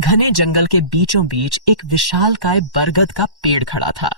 घने जंगल के बीचों बीच एक विशालकाय बरगद का पेड़ खड़ा था।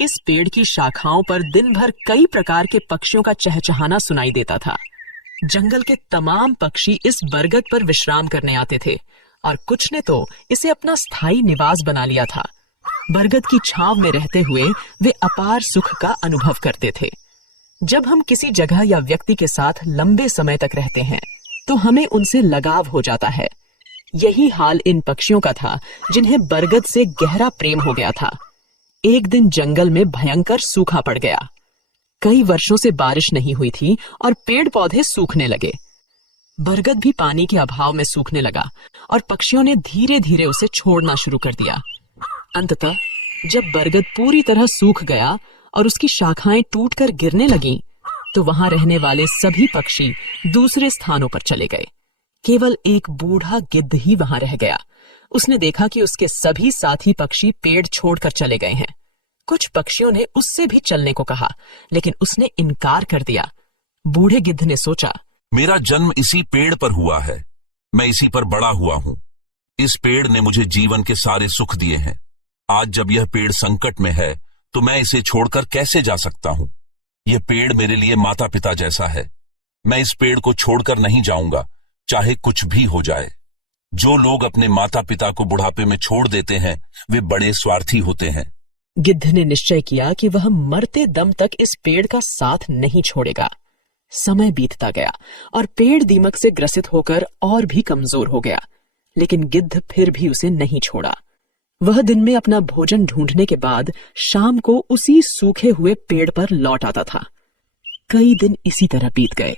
इस पेड़ की शाखाओं पर दिन भर कई प्रकार के पक्षियों का चहचहाना सुनाई देता था। जंगल के तमाम पक्षी इस बरगद पर विश्राम करने आते थे और कुछ ने तो इसे अपना स्थायी निवास बना लिया था। बरगद की छांव में रहते हुए वे अपार सुख का अनुभव करते थे। जब हम किसी जगह या व्यक्ति के साथ लंबे समय तक रहते हैं तो हमें उनसे लगाव हो जाता है। यही हाल इन पक्षियों का था जिन्हें बरगद से गहरा प्रेम हो गया था। एक दिन जंगल में भयंकर सूखा पड़ गया। कई वर्षों से बारिश नहीं हुई थी और पेड़ पौधे सूखने लगे। बरगद भी पानी के अभाव में सूखने लगा और पक्षियों ने धीरे धीरे उसे छोड़ना शुरू कर दिया। अंततः जब बरगद पूरी तरह सूख गया और उसकी शाखाएं टूटकर गिरने लगीं, तो वहां रहने वाले सभी पक्षी दूसरे स्थानों पर चले गए। केवल एक बूढ़ा गिद्ध ही वहां रह गया। उसने देखा कि उसके सभी साथी पक्षी पेड़ छोड़कर चले गए हैं। कुछ पक्षियों ने उससे भी चलने को कहा, लेकिन उसने इनकार कर दिया। बूढ़े गिद्ध ने सोचा, मेरा जन्म इसी पेड़ पर हुआ है, मैं इसी पर बड़ा हुआ हूं। इस पेड़ ने मुझे जीवन के सारे सुख दिए हैं। आज जब यह पेड़ संकट में है तो मैं इसे छोड़कर कैसे जा सकता हूं? यह पेड़ मेरे लिए माता पिता जैसा है। मैं इस पेड़ को छोड़कर नहीं जाऊंगा, चाहे कुछ भी हो जाए। जो लोग अपने माता पिता को बुढ़ापे में छोड़ देते हैं वे बड़े स्वार्थी होते हैं। गिद्ध ने निश्चय किया कि वह मरते दम तक इस पेड़ का साथ नहीं छोड़ेगा। समय बीतता गया और पेड़ दीमक से ग्रसित होकर और भी कमजोर हो गया, लेकिन गिद्ध फिर भी उसे नहीं छोड़ा। वह दिन में अपना भोजन ढूंढने के बाद शाम को उसी सूखे हुए पेड़ पर लौट आता था। कई दिन इसी तरह बीत गए।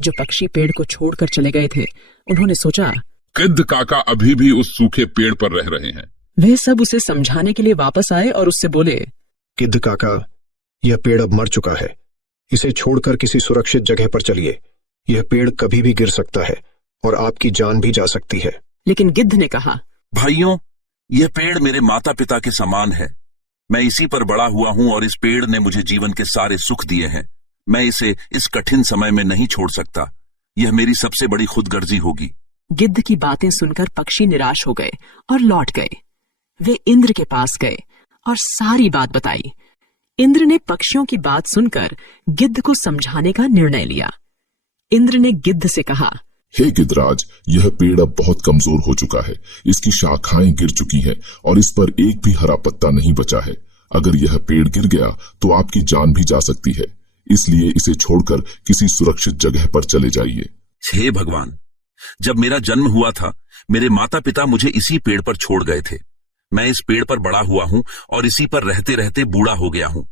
जो पक्षी पेड़ को छोड़कर चले गए थे, उन्होंने सोचा, गिद्ध काका अभी भी उस सूखे पेड़ पर रह रहे हैं। वे सब उसे समझाने के लिए वापस आए और उससे बोले, गिद्ध काका, यह पेड़ अब मर चुका है। इसे छोड़कर किसी सुरक्षित जगह पर चलिए। यह पेड़ कभी भी गिर सकता है और आपकी जान भी जा सकती है। लेकिन गिद्ध ने कहा, भाइयों, यह पेड़ मेरे माता पिता के समान है। मैं इसी पर बड़ा हुआ हूं और इस पेड़ ने मुझे जीवन के सारे सुख दिए हैं। मैं इसे इस कठिन समय में नहीं छोड़ सकता। यह मेरी सबसे बड़ी खुदगर्जी होगी। गिद्ध की बातें सुनकर पक्षी निराश हो गए और लौट गए। वे इंद्र के पास गए और सारी बात बताई। इंद्र ने पक्षियों की बात सुनकर गिद्ध को समझाने का निर्णय लिया। इंद्र ने गिद्ध से कहा, हे गिद्धराज, यह पेड़ अब बहुत कमजोर हो चुका है। इसकी शाखाएं गिर चुकी हैं और इस पर एक भी हरा पत्ता नहीं बचा है। अगर यह पेड़ गिर गया तो आपकी जान भी जा सकती है। इसलिए इसे छोड़कर किसी सुरक्षित जगह पर चले जाइए। हे भगवान, जब मेरा जन्म हुआ था मेरे माता पिता मुझे इसी पेड़ पर छोड़ गए थे। मैं इस पेड़ पर बड़ा हुआ हूं और इसी पर रहते रहते बूढ़ा हो गया हूं।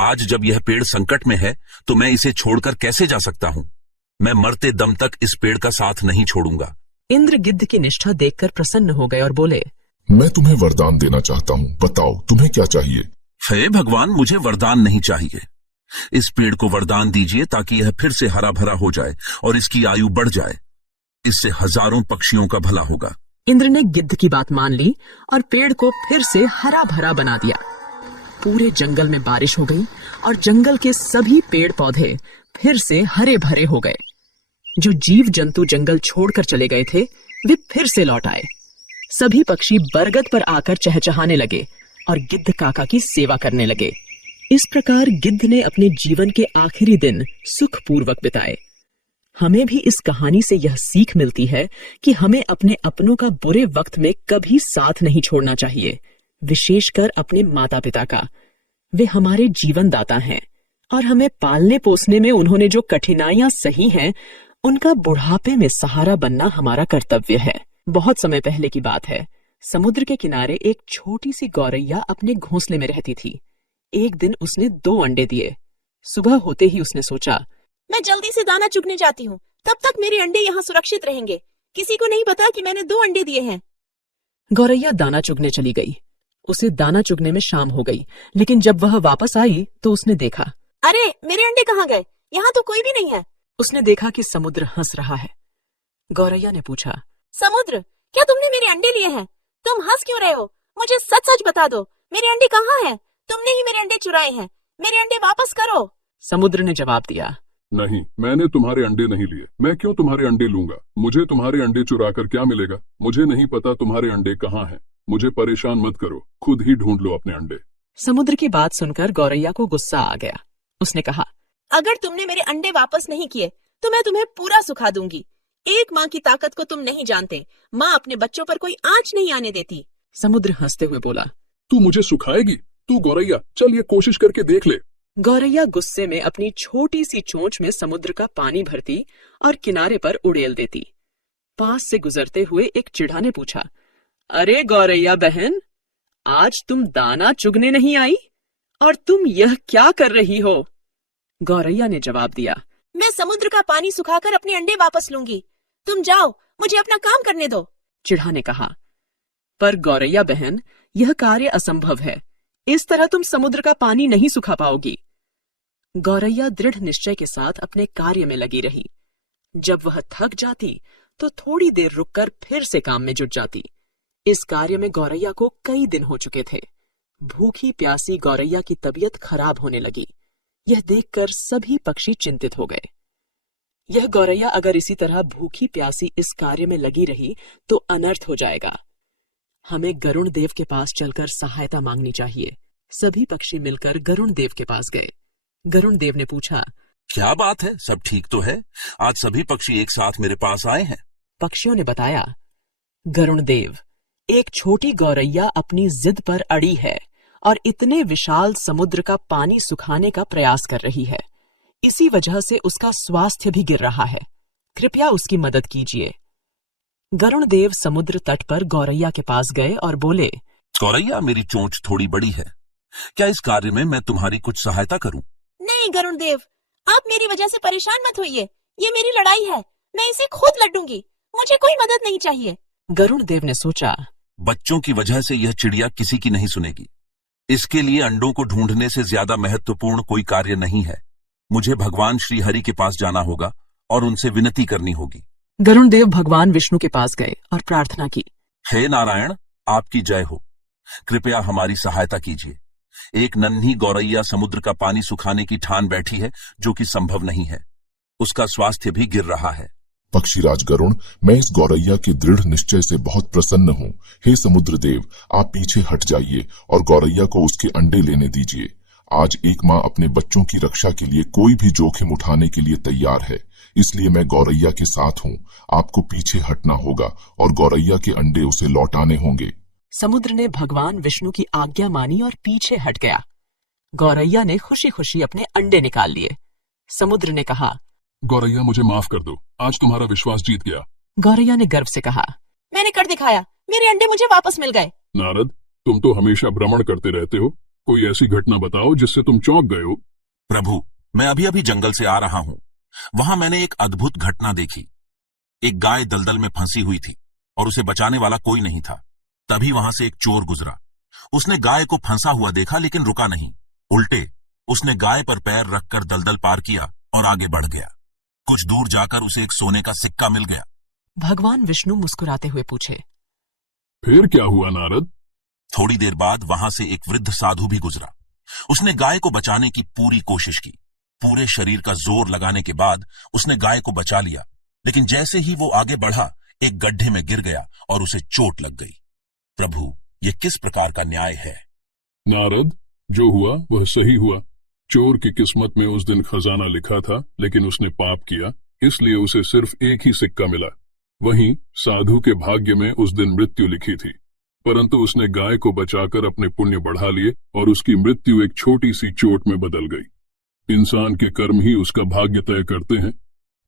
आज जब यह पेड़ संकट में है तो मैं इसे छोड़कर कैसे जा सकता हूं? मैं मरते दम तक इस पेड़ का साथ नहीं छोड़ूंगा। इंद्र गिद्ध की निष्ठा देखकर प्रसन्न हो गए और बोले, मैं तुम्हें वरदान देना चाहता हूँ। बताओ तुम्हें क्या चाहिए? हे भगवान, मुझे वरदान नहीं चाहिए। इस पेड़ को वरदान दीजिए ताकि यह फिर से हरा भरा हो जाए और इसकी आयु बढ़ जाए। इससे हजारों पक्षियों का भला होगा। इंद्र ने गिद्ध की बात मान ली और पेड़ को फिर से हरा भरा बना दिया। पूरे जंगल में बारिश हो गई और जंगल के सभी पेड़ पौधे फिर से हरे भरे हो गए। जो जीव जंतु जंगल छोड़कर चले गए थे वे फिर से लौट आए। सभी पक्षी बरगद पर आकर चहचहाने लगे और गिद्ध काका की सेवा करने लगे। इस प्रकार गिद्ध ने अपने जीवन के आखिरी दिन सुखपूर्वक बिताए। हमें भी इस कहानी से यह सीख मिलती है कि हमें अपने अपनों का बुरे वक्त में कभी साथ नहीं छोड़ना चाहिए, विशेषकर अपने माता पिता का। वे हमारे जीवन दाता हैं और हमें पालने पोसने में उन्होंने जो कठिनाइयां सही हैं, उनका बुढ़ापे में सहारा बनना हमारा कर्तव्य है। बहुत समय पहले की बात है। समुद्र के किनारे एक छोटी सी गौरैया अपने घोंसले में रहती थी। एक दिन उसने 2 अंडे दिए। सुबह होते ही उसने सोचा, मैं जल्दी से दाना चुगने जाती हूँ, तब तक मेरे अंडे यहाँ सुरक्षित रहेंगे। किसी को नहीं पता कि मैंने 2 अंडे दिए हैं। गौरैया दाना चुगने चली गई। उसे दाना चुगने में शाम हो गई, लेकिन जब वह वापस आई तो उसने देखा, अरे मेरे अंडे कहाँ गए? यहाँ तो कोई भी नहीं है। उसने देखा कि समुद्र हंस रहा है। गौरैया ने पूछा, समुद्र, क्या तुमने मेरे अंडे लिए हैं? तुम हंस क्यों रहे हो? मुझे सच सच बता दो, मेरे अंडे कहाँ हैं? तुमने ही मेरे अंडे चुराए हैं। मेरे अंडे वापस करो। समुद्र ने जवाब दिया, नहीं, मैंने तुम्हारे अंडे नहीं लिए। मैं क्यों तुम्हारे अंडे लूंगा? मुझे तुम्हारे अंडे चुरा कर क्या मिलेगा? मुझे नहीं पता तुम्हारे अंडे कहाँ हैं। मुझे परेशान मत करो, खुद ही ढूंढ लो अपने अंडे। समुद्र की बात सुनकर गौरैया को गुस्सा आ गया। उसने कहा, अगर तुमने मेरे अंडे वापस नहीं किए तो मैं तुम्हें पूरा सुखा दूंगी। एक माँ की ताकत को तुम नहीं जानते। माँ अपने बच्चों पर कोई आंच नहीं आने देती। समुद्र हंसते हुए बोला, तू मुझे सुखाएगी? तू गौरैया, चल ये कोशिश करके देख ले। गौरैया गुस्से में अपनी छोटी सी चोंच में समुद्र का पानी भरती और किनारे पर उड़ेल देती। पास से गुजरते हुए एक चिढ़ा ने पूछा, अरे गौरैया बहन, आज तुम दाना चुगने नहीं आई और तुम यह क्या कर रही हो? गौरैया ने जवाब दिया, मैं समुद्र का पानी सुखाकर अपने अंडे वापस लूंगी। तुम जाओ, मुझे अपना काम करने दो। चिढ़ा ने कहा, पर गौरैया बहन, यह कार्य असंभव है। इस तरह तुम समुद्र का पानी नहीं सुखा पाओगी। गौरैया दृढ़ निश्चय के साथ अपने कार्य में लगी रही। जब वह थक जाती तो थोड़ी देर रुककर फिर से काम में जुट जाती। इस कार्य में गौरैया को कई दिन हो चुके थे। भूखी प्यासी गौरैया की तबीयत खराब होने लगी। यह देखकर सभी पक्षी चिंतित हो गए। यह गौरैया अगर इसी तरह भूखी प्यासी इस कार्य में लगी रही तो अनर्थ हो जाएगा। हमें गरुण देव के पास चलकर सहायता मांगनी चाहिए। सभी पक्षी मिलकर गरुण देव के पास गए। गरुण देव ने पूछा, क्या बात है, सब ठीक तो है? आज सभी पक्षी एक साथ मेरे पास आए हैं। पक्षियों ने बताया, गरुण देव, एक छोटी गौरैया अपनी जिद पर अड़ी है और इतने विशाल समुद्र का पानी सुखाने का प्रयास कर रही है। इसी वजह से उसका स्वास्थ्य भी गिर रहा है। कृपया उसकी मदद कीजिए। गरुण देव समुद्र तट पर गौरैया के पास गए और बोले, गौरैया, मेरी चोंच थोड़ी बड़ी है। क्या इस कार्य में मैं तुम्हारी कुछ सहायता करूं? नहीं गरुण देव, आप मेरी वजह से परेशान मत होइए। ये मेरी लड़ाई है, मैं इसे खुद लड़ूंगी। मुझे कोई मदद नहीं चाहिए। गरुण देव ने सोचा, बच्चों की वजह से यह चिड़िया किसी की नहीं सुनेगी। इसके लिए अंडों को ढूंढने से ज्यादा महत्वपूर्ण कोई कार्य नहीं है। मुझे भगवान श्री हरि के पास जाना होगा और उनसे विनती करनी होगी। गरुण देव भगवान विष्णु के पास गए और प्रार्थना की, हे नारायण, आपकी जय हो। कृपया हमारी सहायता कीजिए। एक नन्ही गौरैया समुद्र का पानी सुखाने की ठान बैठी है, जो कि संभव नहीं है। उसका स्वास्थ्य भी गिर रहा है। पक्षीराज गरुण, मैं इस गौरैया के दृढ़ निश्चय से बहुत प्रसन्न हूँ। हे समुद्र देव, आप पीछे हट जाइए और गौरैया को उसके अंडे लेने दीजिए। आज एक माँ अपने बच्चों की रक्षा के लिए कोई भी जोखिम उठाने के लिए तैयार है, इसलिए मैं गौरैया के साथ हूँ। आपको पीछे हटना होगा और गौरैया के अंडे उसे लौटाने होंगे। समुद्र ने भगवान विष्णु की आज्ञा मानी और पीछे हट गया। गौरैया ने खुशी खुशी अपने अंडे निकाल लिए। समुद्र ने कहा, गौरैया, मुझे माफ कर दो, आज तुम्हारा विश्वास जीत गया। गौरैया ने गर्व से कहा, मैंने कर दिखाया, मेरे अंडे मुझे वापस मिल गए। नारद, तुम तो हमेशा भ्रमण करते रहते हो। कोई ऐसी घटना बताओ जिससे तुम चौंक गए हो। प्रभु, मैं अभी अभी जंगल से आ रहा हूँ। वहां मैंने एक अद्भुत घटना देखी। एक गाय दलदल में फंसी हुई थी और उसे बचाने वाला कोई नहीं था। तभी वहां से एक चोर गुजरा। उसने गाय को फंसा हुआ देखा, लेकिन रुका नहीं। उल्टे उसने गाय पर पैर रखकर दलदल पार किया और आगे बढ़ गया। कुछ दूर जाकर उसे एक सोने का सिक्का मिल गया। भगवान विष्णु मुस्कुराते हुए पूछे, फिर क्या हुआ नारद? थोड़ी देर बाद वहां से एक वृद्ध साधु भी गुजरा। उसने गाय को बचाने की पूरी कोशिश की। पूरे शरीर का जोर लगाने के बाद उसने गाय को बचा लिया, लेकिन जैसे ही वो आगे बढ़ा, एक गड्ढे में गिर गया और उसे चोट लग गई। प्रभु, ये किस प्रकार का न्याय है? नारद, जो हुआ वह सही हुआ। चोर की किस्मत में उस दिन खजाना लिखा था, लेकिन उसने पाप किया, इसलिए उसे सिर्फ एक ही सिक्का मिला। वहीं साधु के भाग्य में उस दिन मृत्यु लिखी थी, परंतु उसने गाय को बचाकर अपने पुण्य बढ़ा लिए और उसकी मृत्यु एक छोटी सी चोट में बदल गई। इंसान के कर्म ही उसका भाग्य तय करते हैं।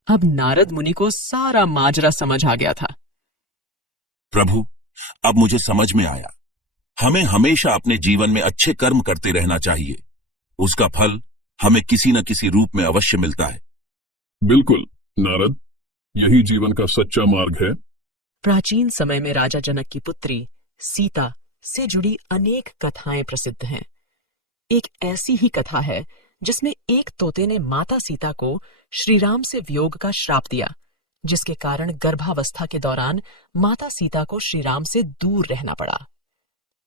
अब नारद मुनि को सारा माजरा समझ आ गया था। प्रभु, अब मुझे समझ में आया। हमें हमेशा अपने जीवन में अच्छे कर्म करते रहना चाहिए। उसका फल हमें किसी न किसी रूप में अवश्य मिलता है। बिल्कुल नारद, यही जीवन का सच्चा मार्ग है। प्राचीन समय में राजा जनक की पुत्री सीता से जुड़ी अनेक कथाएं प्रसिद्ध हैं। एक ऐसी ही कथा है जिसमें एक तोते ने माता सीता को श्री राम से वियोग का श्राप दिया, जिसके कारण गर्भावस्था के दौरान माता सीता को श्री राम से दूर रहना पड़ा।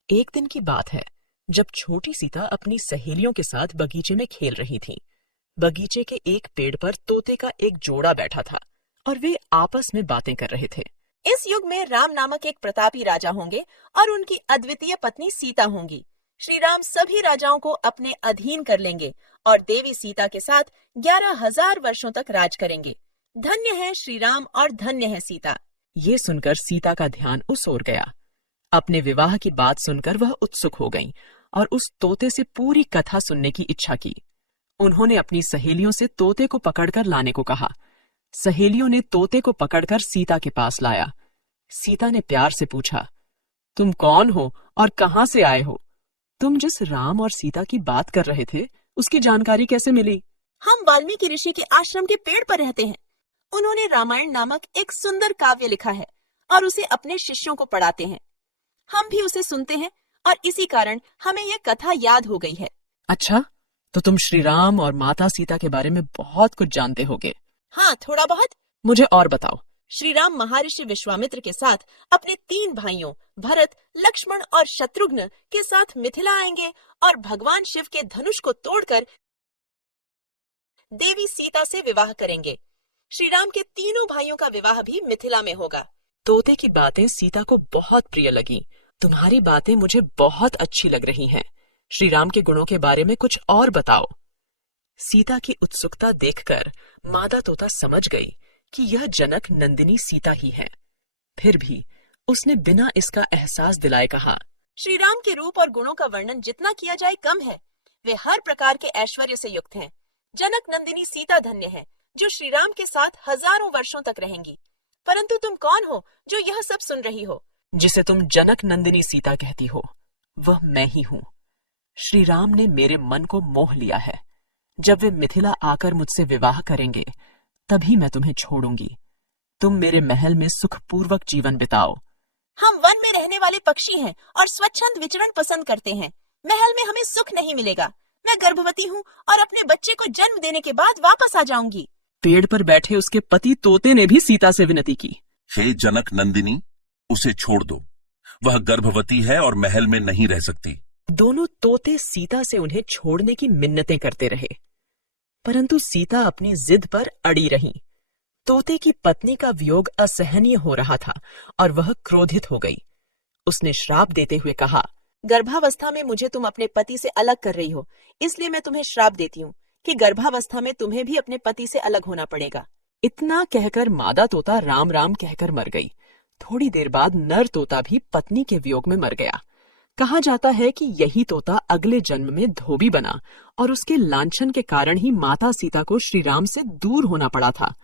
एक दिन की बात है, जब छोटी सीता अपनी सहेलियों के साथ बगीचे में खेल रही थी, बगीचे के एक पेड़ पर तोते का एक जोड़ा बैठा था और वे आपस में बातें कर रहे थे। इस युग में राम नामक एक प्रतापी राजा होंगे और उनकी अद्वितीय पत्नी सीता होंगी। श्री राम सभी राजाओं को अपने अधीन कर लेंगे और देवी सीता के साथ 11,000 वर्षों तक राज करेंगे। धन्य है श्री राम और धन्य है सीता। ये सुनकर सीता का ध्यान उस ओर गया। अपने विवाह की बात सुनकर वह उत्सुक हो गईं और उस तोते से पूरी कथा सुनने की इच्छा की। उन्होंने अपनी सहेलियों से तोते को पकड़कर लाने को कहा। सहेलियों ने तोते को पकड़कर सीता के पास लाया। सीता ने प्यार से पूछा, तुम कौन हो और कहां से आए हो? तुम जिस राम और सीता की बात कर रहे थे उसकी जानकारी कैसे मिली? हम वाल्मीकि ऋषि के आश्रम के पेड़ पर रहते हैं। उन्होंने रामायण नामक एक सुंदर काव्य लिखा है और उसे अपने शिष्यों को पढ़ाते हैं। हम भी उसे सुनते हैं और इसी कारण हमें यह कथा याद हो गई है। अच्छा, तो तुम श्री राम और माता सीता के बारे में बहुत कुछ जानते होगे। हाँ, थोड़ा बहुत। मुझे और बताओ। श्री राम महर्षि विश्वामित्र के साथ अपने 3 भाइयों भरत, लक्ष्मण और शत्रुघ्न के साथ मिथिला आएंगे और भगवान शिव के धनुष को तोड़कर देवी सीता से विवाह करेंगे। श्री राम के तीनों भाइयों का विवाह भी मिथिला में होगा। तोते की बातें सीता को बहुत प्रिय लगी। तुम्हारी बातें मुझे बहुत अच्छी लग रही हैं। श्री राम के गुणों के बारे में कुछ और बताओ। सीता की उत्सुकता देखकर मादा तोता समझ गई कि यह जनक नंदिनी सीता ही है। फिर भी उसने बिना इसका एहसास दिलाए कहा, श्री राम के रूप और गुणों का वर्णन जितना किया जाए कम है। वे हर प्रकार के ऐश्वर्य से युक्त हैं। जनक नंदिनी सीता धन्य है जो श्री राम के साथ हजारों वर्षों तक रहेंगी। परंतु तुम कौन हो जो यह सब सुन रही हो? जिसे तुम जनक नंदिनी सीता कहती हो वह मैं ही हूँ। श्री राम ने मेरे मन को मोह लिया है। जब वे मिथिला आकर मुझसे विवाह करेंगे तभी मैं तुम्हें छोड़ूंगी। तुम मेरे महल में सुखपूर्वक जीवन बिताओ। हम वन में रहने वाले पक्षी हैं और स्वच्छंद विचरण पसंद करते हैं। महल में हमें सुख नहीं मिलेगा। मैं गर्भवती हूँ और अपने बच्चे को जन्म देने के बाद वापस आ जाऊंगी। पेड़ पर बैठे उसके पति तोते ने भी सीता से विनती की, हे जनक नंदिनी, उसे छोड़ दो। वह गर्भवती है और महल में नहीं रह सकती। दोनों तोते सीता से उन्हें छोड़ने की मिन्नतें करते रहे, परंतु सीता अपनी जिद पर अड़ी रही। तोते की पत्नी का वियोग असहनीय हो रहा था और वह क्रोधित हो गई। उसने श्राप देते हुए कहा, गर्भावस्था में मुझे तुम अपने पति से अलग कर रही हो, इसलिए मैं तुम्हें श्राप देती हूँ कि गर्भावस्था में तुम्हें भी अपने पति से अलग होना पड़ेगा। इतना कहकर मादा तोता राम राम कहकर मर गई। थोड़ी देर बाद नर तोता भी पत्नी के वियोग में मर गया। कहा जाता है कि यही तोता अगले जन्म में धोबी बना और उसके लांछन के कारण ही माता सीता को श्री राम से दूर होना पड़ा था।